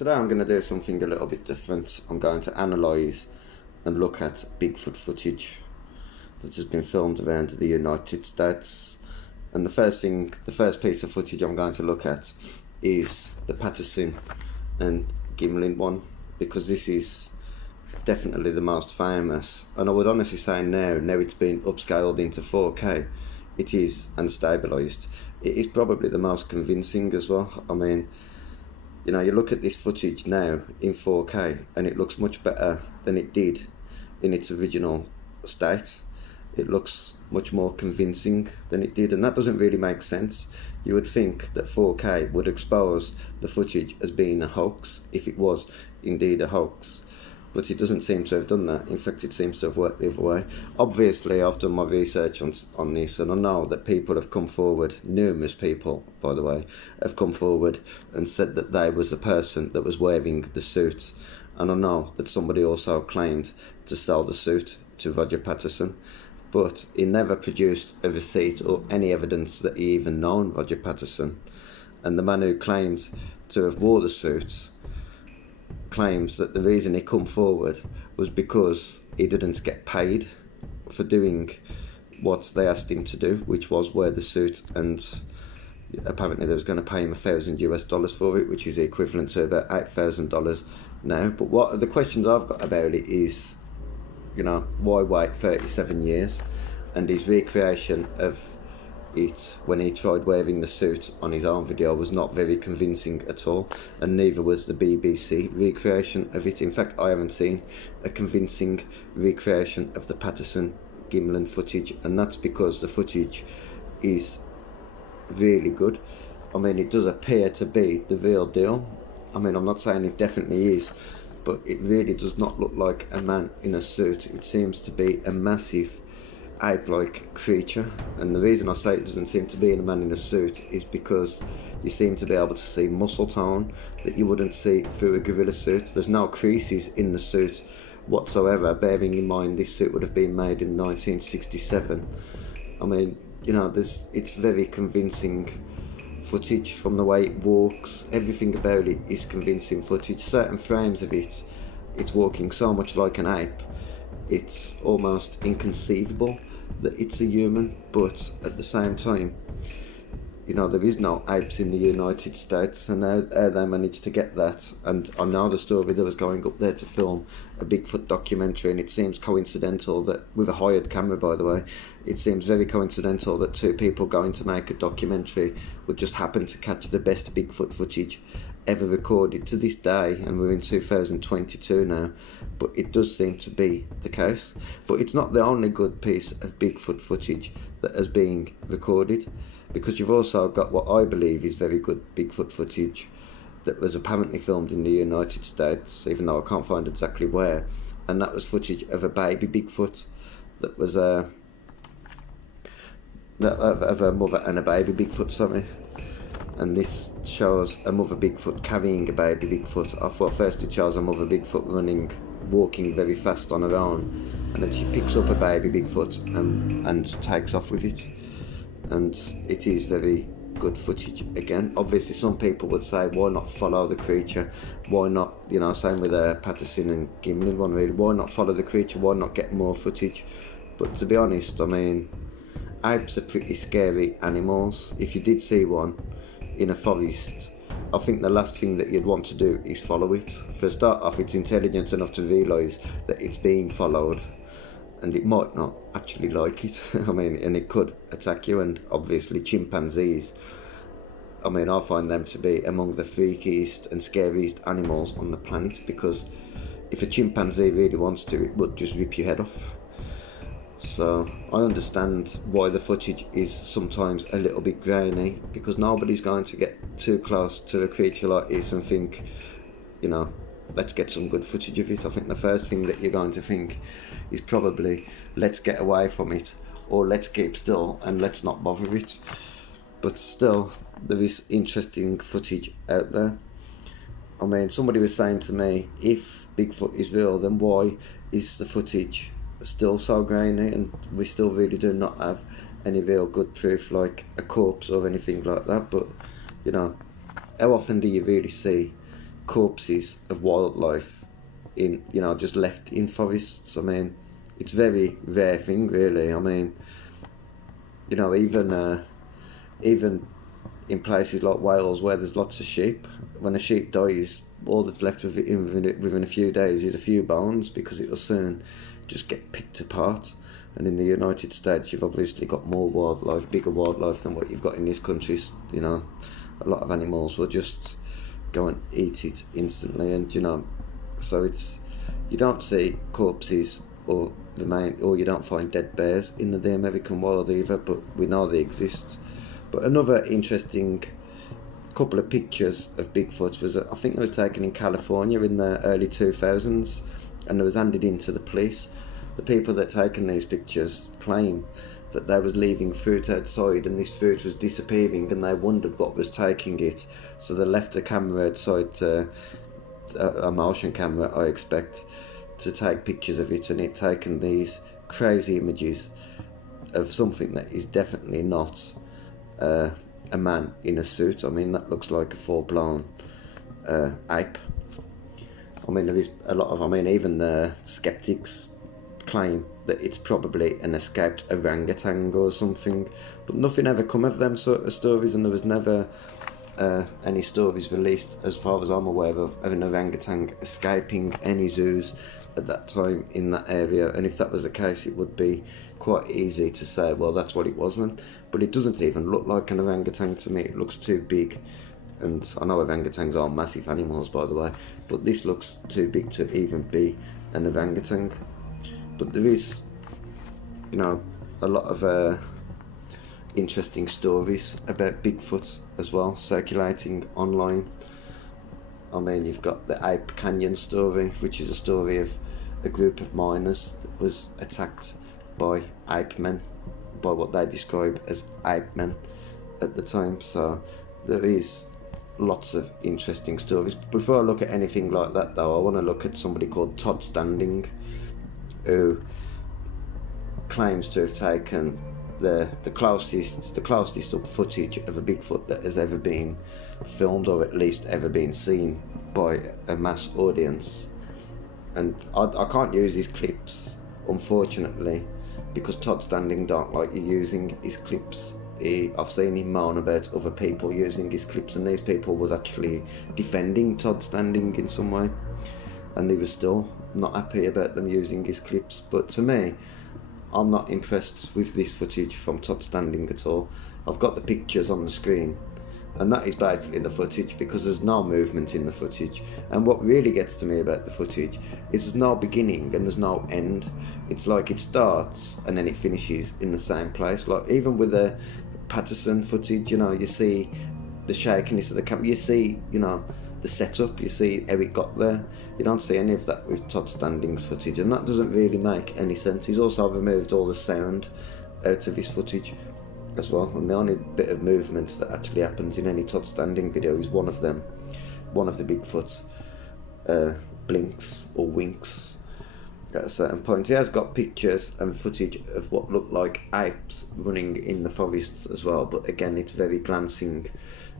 Today I'm going to do something a little bit different. I'm going to analyse and look at Bigfoot footage that has been filmed around the United States. And the first piece of footage I'm going to look at is the Patterson and Gimlin one, because this is definitely the most famous, and I would honestly say now it's been upscaled into 4K, it is unstabilised. It is probably the most convincing as well. I mean, you know, you look at this footage now in 4K and it looks much better than it did in its original state. It looks much more convincing than it did, and that doesn't really make sense. You would think that 4K would expose the footage as being a hoax if it was indeed a hoax, but it doesn't seem to have done that. In fact, it seems to have worked the other way. Obviously, I've done my research on this, and I know that people have come forward, numerous people, by the way, have come forward and said that they was the person that was wearing the suit. And I know that somebody also claimed to sell the suit to Roger Patterson, but he never produced a receipt or any evidence that he even known Roger Patterson. And the man who claimed to have wore the suit claims that the reason he come forward was because he didn't get paid for doing what they asked him to do, which was wear the suit, and apparently they was going to pay him $1,000 for it, which is equivalent to about $8,000 now. But what the questions I've got about it is, you know, why wait 37 years? And his recreation of it when he tried wearing the suit on his own video was not very convincing at all, and neither was the BBC recreation of it. In fact, I haven't seen a convincing recreation of the Patterson Gimlin footage, and that's because the footage is really good. I mean, it does appear to be the real deal. I mean, I'm not saying it definitely is, but it really does not look like a man in a suit. It seems to be a massive ape-like creature, and the reason I say it doesn't seem to be a man in a suit is because you seem to be able to see muscle tone that you wouldn't see through a gorilla suit. There's no creases in the suit whatsoever, bearing in mind this suit would have been made in 1967. I mean, you know, it's very convincing footage from the way it walks. Everything about it is convincing footage. Certain frames of it, it's walking so much like an ape, it's almost inconceivable that it's a human. But at the same time, you know, there is no apes in the United States, and how they managed to get that. And I know the story that was going up there to film a Bigfoot documentary, and it seems coincidental that, with a hired camera by the way, it seems very coincidental that two people going to make a documentary would just happen to catch the best Bigfoot footage ever recorded to this day, and we're in 2022 now. But it does seem to be the case. But it's not the only good piece of Bigfoot footage that has been recorded, because you've also got what I believe is very good Bigfoot footage that was apparently filmed in the United States, even though I can't find exactly where, and that was footage of a baby Bigfoot that was of a mother and a baby Bigfoot, sorry. And this shows a mother Bigfoot carrying a baby Bigfoot. I thought first it shows a mother Bigfoot walking very fast on her own, and then she picks up a baby Bigfoot and takes off with it. And it is very good footage again. Obviously some people would say, why not follow the creature? Why not, you know, same with Patterson and Gimlin one really, why not follow the creature? Why not get more footage? But to be honest, I mean, apes are pretty scary animals. If you did see one in a forest, I think the last thing that you'd want to do is follow it. For a start off, it's intelligent enough to realise that it's being followed, and it might not actually like it. I mean, and it could attack you. And obviously chimpanzees, I mean, I find them to be among the freakiest and scariest animals on the planet, because if a chimpanzee really wants to, it would just rip your head off. So I understand why the footage is sometimes a little bit grainy, because nobody's going to get too close to a creature like this and think, you know, let's get some good footage of it. I think the first thing that you're going to think is probably, let's get away from it, or let's keep still and let's not bother it. But still, there is interesting footage out there. I mean, somebody was saying to me, if Bigfoot is real, then why is the footage still so grainy, and we still really do not have any real good proof like a corpse or anything like that? But, you know, how often do you really see corpses of wildlife in, you know, just left in forests. I mean, it's a very rare thing, really. I mean, you know, even in places like Wales where there's lots of sheep, when a sheep dies, all that's left within a few days is a few bones, because it'll soon just get picked apart. And in the United States, you've obviously got more wildlife, bigger wildlife than what you've got in this country. You know, a lot of animals will just go and eat it instantly, and you know, so you don't see corpses or you don't find dead bears in the American wild either, but we know they exist. But another interesting couple of pictures of Bigfoot was, I think it was taken in California in the early 2000s, and it was handed in to the police. The people that taken these pictures claim that they was leaving fruit outside, and this fruit was disappearing, and they wondered what was taking it, so they left a camera outside, a motion camera, I expect, to take pictures of it, and it taken these crazy images of something that is definitely not a man in a suit. I mean, that looks like a full-blown ape. I mean, there is a lot of, I mean, even the skeptics claim that it's probably an escaped orangutan or something, but nothing ever come of them sort of stories, and there was never any stories released, as far as I'm aware of an orangutan escaping any zoos at that time in that area. And if that was the case, it would be quite easy to say, well, that's what it wasn't. But it doesn't even look like an orangutan to me. It looks too big, and I know orangutans are massive animals, by the way, but this looks too big to even be an orangutan. But there is, you know, a lot of interesting stories about Bigfoot as well circulating online. I mean, you've got the Ape Canyon story, which is a story of a group of miners that was attacked by ape men, by what they describe as ape men at the time. So there is lots of interesting stories. Before I look at anything like that, though, I want to look at somebody called Todd Standing, who claims to have taken the closest up footage of a Bigfoot that has ever been filmed, or at least ever been seen by a mass audience. And I can't use his clips, unfortunately, because Todd Standing don't like you using his clips. I've seen him moan about other people using his clips, and these people was actually defending Todd Standing in some way, and he was still not happy about them using his clips. But to me, I'm not impressed with this footage from Todd Standing at all. I've got the pictures on the screen, and that is basically the footage, because there's no movement in the footage. And what really gets to me about the footage is there's no beginning and there's no end. It's like it starts and then it finishes in the same place. Like even with the Patterson footage, you know, you see the shakiness of the camera, you see, you know, the setup, you see how it got there. You don't see any of that with Todd Standing's footage, and that doesn't really make any sense. He's also removed all the sound out of his footage as well, and the only bit of movement that actually happens in any Todd Standing video is one of the Bigfoot blinks or winks at a certain point. He has got pictures and footage of what look like apes running in the forests as well, but again, it's very glancing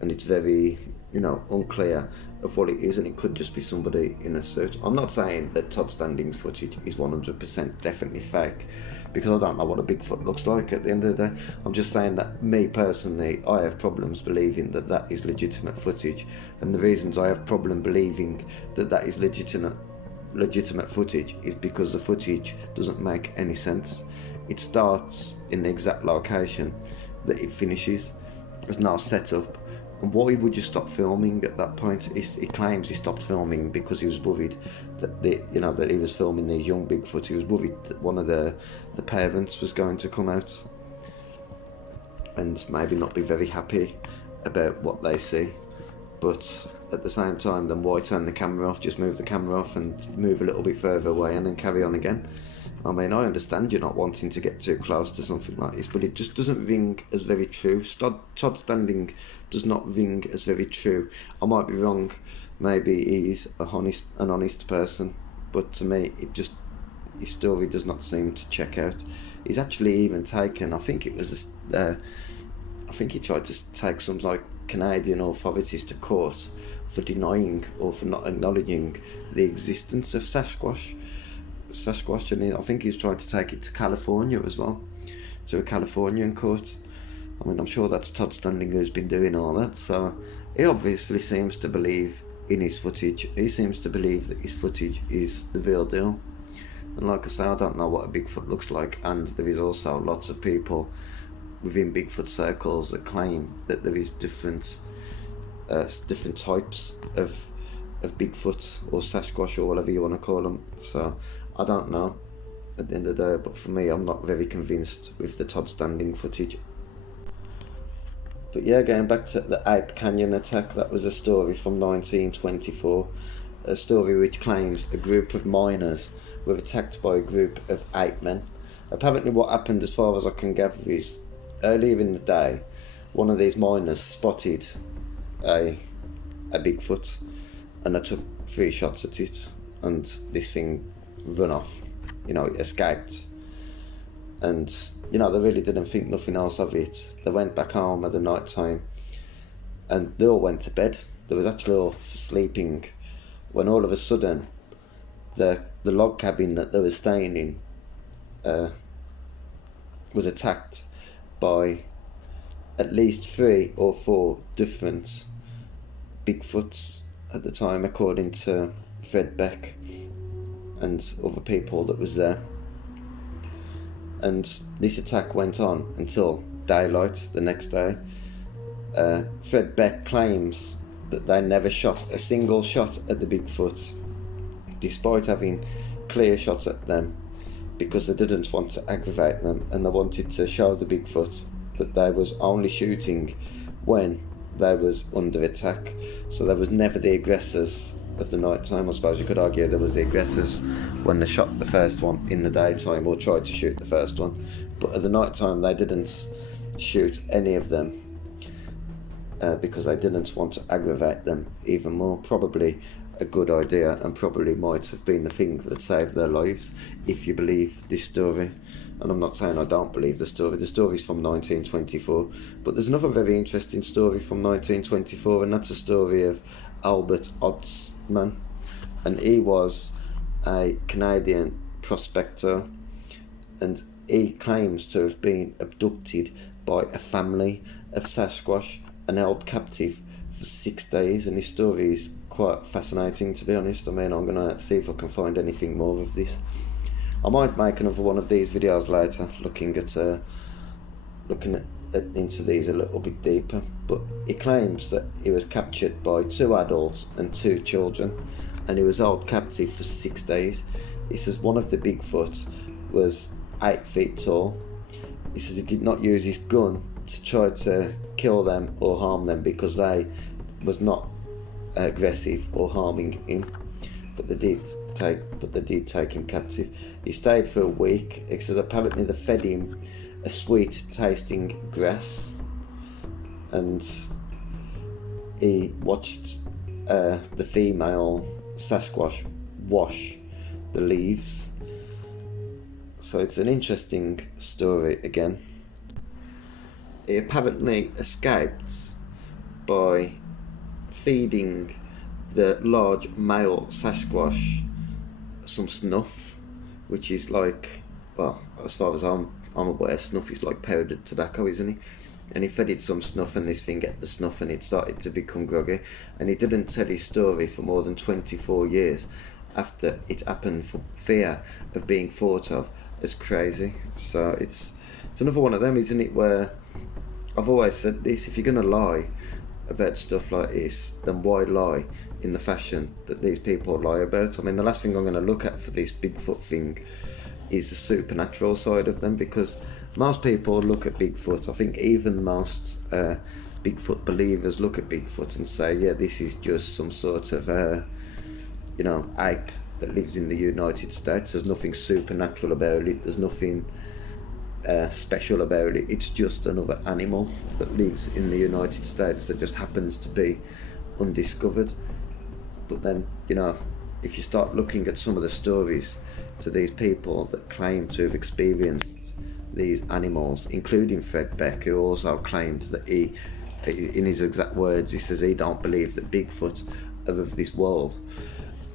and it's very, you know, unclear of what it is, and it could just be somebody in a suit. I'm not saying that Todd Standing's footage is 100% definitely fake, because I don't know what a Bigfoot looks like at the end of the day. I'm just saying that me personally, I have problems believing that that is legitimate footage, and the reasons I have problem believing that that is legitimate footage is because the footage doesn't make any sense. It starts in the exact location that it finishes. There's no setup. And why would you stop filming at that point? He claims he stopped filming because he was worried that that he was filming these young Bigfoot. He was worried that one of the parents was going to come out and maybe not be very happy about what they see. But at the same time, then why turn the camera off? Just move the camera off and move a little bit further away and then carry on again. I mean, I understand you're not wanting to get too close to something like this, but it just doesn't ring as very true. Todd Standing does not ring as very true. I might be wrong. Maybe he's an honest person, but to me, his story does not seem to check out. He's actually even taken, I think he tried to take some like Canadian authorities to court for denying or for not acknowledging the existence of Sasquatch, and I think he's trying to take it to California as well, to a Californian court. I mean, I'm sure that's Todd Standing who's been doing all that, so he obviously seems to believe in his footage. He seems to believe that his footage is the real deal. And like I say, I don't know what a Bigfoot looks like, and there is also lots of people within Bigfoot circles that claim that there is different types of Bigfoot or Sasquatch or whatever you want to call them. So I don't know at the end of the day, but for me, I'm not very convinced with the Todd Standing footage. But yeah, going back to the Ape Canyon attack, that was a story from 1924, a story which claims a group of miners were attacked by a group of ape men. Apparently what happened, as far as I can gather, is earlier in the day, one of these miners spotted a Bigfoot, and I took 3 shots at it, and this thing run off, it escaped. And, they really didn't think nothing else of it. They went back home at the night time, and they all went to bed. They was actually all sleeping, when all of a sudden, the log cabin that they were staying in was attacked by at least 3 or 4 different Bigfoots at the time, according to Fred Beck and other people that was there. And this attack went on until daylight the next day. Fred Beck claims that they never shot a single shot at the Bigfoot, despite having clear shots at them, because they didn't want to aggravate them, and they wanted to show the Bigfoot that they was only shooting when they was under attack. So there was never the aggressors of the night time. I suppose you could argue there was the aggressors when they shot the first one in the daytime, or tried to shoot the first one, but at the night time they didn't shoot any of them because they didn't want to aggravate them even more. Probably a good idea, and probably might have been the thing that saved their lives, if you believe this story. And I'm not saying I don't believe the story. The story's from 1924, but there's another very interesting story from 1924, and that's a story of Albert Oddsman, and he was a Canadian prospector, and he claims to have been abducted by a family of Sasquatch and held captive for 6 days, and his story is quite fascinating, to be honest. I mean, I'm gonna see if I can find anything more of this. I might make another one of these videos later, looking into these a little bit deeper, but he claims that he was captured by 2 adults and 2 children, and he was held captive for 6 days. He says one of the Bigfoot was 8 feet tall. He says he did not use his gun to try to kill them or harm them, because they was not aggressive or harming him, but they did take him captive. He stayed for a week. He says apparently they fed him a sweet tasting grass, and he watched the female Sasquatch wash the leaves. So it's an interesting story again. He apparently escaped by feeding the large male Sasquatch some snuff, which is like, well, as far as I'm aware, snuff is like powdered tobacco, isn't it? And he fed it some snuff, and this thing ate the snuff, and it started to become groggy. And he didn't tell his story for more than 24 years after it happened, for fear of being thought of as crazy. So it's another one of them, isn't it, where I've always said this: if you're gonna lie about stuff like this, then why lie in the fashion that these people lie about? I mean, the last thing I'm going to look at for this Bigfoot thing is the supernatural side of them, because most people look at Bigfoot, I think even most Bigfoot believers look at Bigfoot and say, yeah, this is just some sort of ape that lives in the United States. There's nothing supernatural about it, there's nothing special about it. It's just another animal that lives in the United States that just happens to be undiscovered. But then, if you start looking at some of the stories to these people that claim to have experienced these animals, including Fred Beck, who also claimed that he in his exact words, he says he don't believe that Bigfoot are of this world.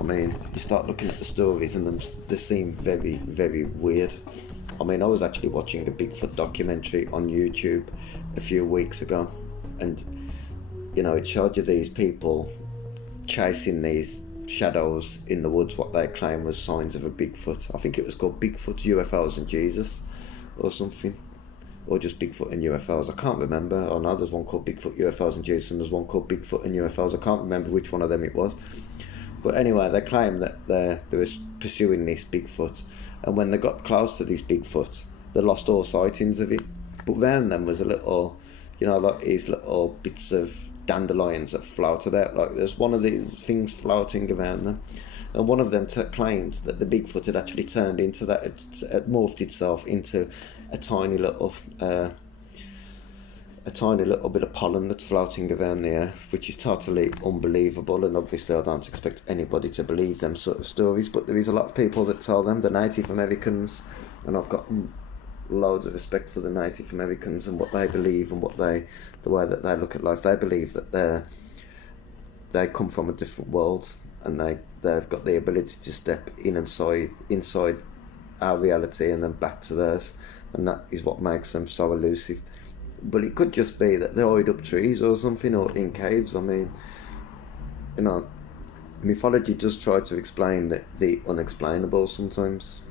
I mean, you start looking at the stories and they seem very, very weird. I mean, I was actually watching a Bigfoot documentary on YouTube a few weeks ago, and you know, it showed you these people chasing these shadows in the woods, what they claim was signs of a Bigfoot. I think it was called Bigfoot, UFOs and Jesus or something, or just Bigfoot and UFOs. I can't remember. Oh no, there's one called Bigfoot, UFOs and Jesus, and there's one called Bigfoot and UFOs. I can't remember which one of them it was. But anyway, they claim that they was pursuing this Bigfoot, and when they got close to this Bigfoot, they lost all sightings of it. But around them was a little, you know, like these little bits of dandelions that floated out. Like there's one of these things floating around them, and one of them claimed that the Bigfoot had actually turned into that, it morphed itself into a tiny little bit of pollen that's floating around the air, which is totally unbelievable. And obviously I don't expect anybody to believe them sort of stories, but there is a lot of people that tell them, the Native Americans, and I've got loads of respect for the Native Americans and what they believe and the way that they look at life. They believe that they come from a different world, and they've got the ability to step inside our reality and then back to theirs, and that is what makes them so elusive. But it could just be that they hide up trees or something, or in caves. I mean, you know, mythology does try to explain the unexplainable sometimes.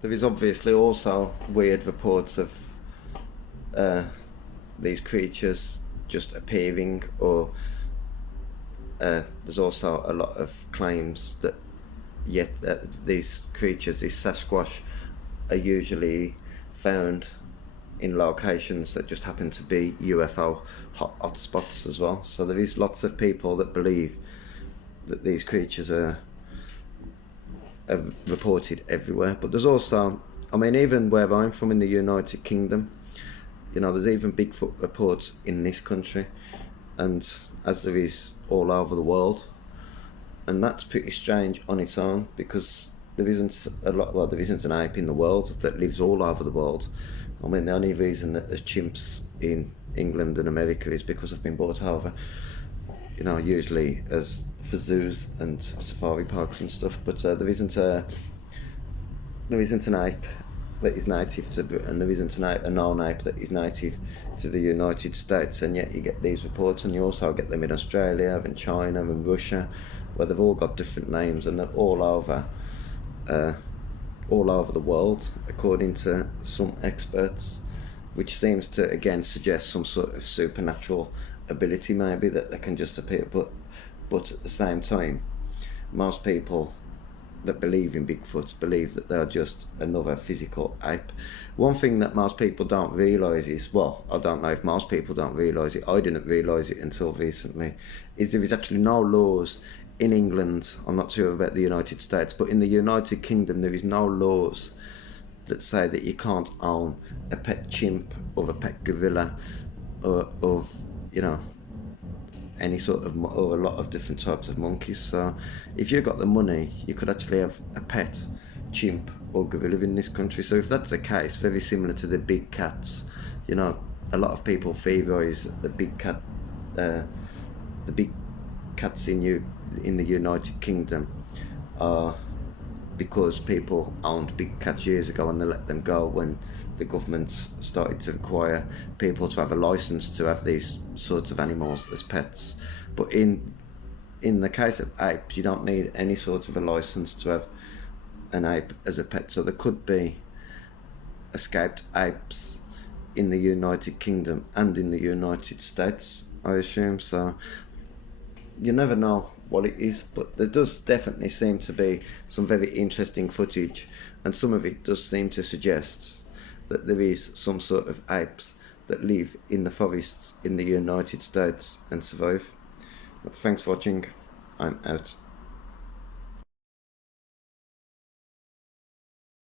There is obviously also weird reports of these creatures just appearing, or there's also a lot of claims that these creatures, these Sasquatch, are usually found in locations that just happen to be UFO hotspots as well. So there is lots of people that believe that these creatures are reported everywhere. But there's also, I mean, even where I'm from in the United Kingdom, you know, there's even Bigfoot reports in this country, and as there is all over the world. And that's pretty strange on its own, because there isn't an ape in the world that lives all over the world. I mean, the only reason that there's chimps in England and America is because they've been brought over, you know, usually as for zoos and safari parks and stuff. But there isn't an ape that is native to Britain. There isn't a known ape that is native to the United States, and yet you get these reports, and you also get them in Australia and China and Russia, where they've all got different names, and they're all over the world, according to some experts, which seems to again suggest some sort of supernatural ability, maybe, that they can just appear. But at the same time, most people that believe in Bigfoot believe that they're just another physical ape. One thing that most people don't realise is, well, I don't know if most people don't realise it, I didn't realise it until recently, is there is actually no laws in England, I'm not sure about the United States, but in the United Kingdom there is no laws that say that you can't own a pet chimp or a pet gorilla or you know, any sort of, or a lot of different types of monkeys. So if you got the money, you could actually have a pet chimp or gorilla in this country. So if that's the case, very similar to the big cats, you know, a lot of people theorise the big cats in the United Kingdom are because people owned big cats years ago and they let them go when the governments started to require people to have a license to have these sorts of animals as pets. But in the case of apes, you don't need any sort of a license to have an ape as a pet. So there could be escaped apes in the United Kingdom and in the United States, I assume. So you never know what it is, but there does definitely seem to be some very interesting footage, and some of it does seem to suggest that there is some sort of apes that live in the forests in the United States and survive. But thanks for watching. I'm out.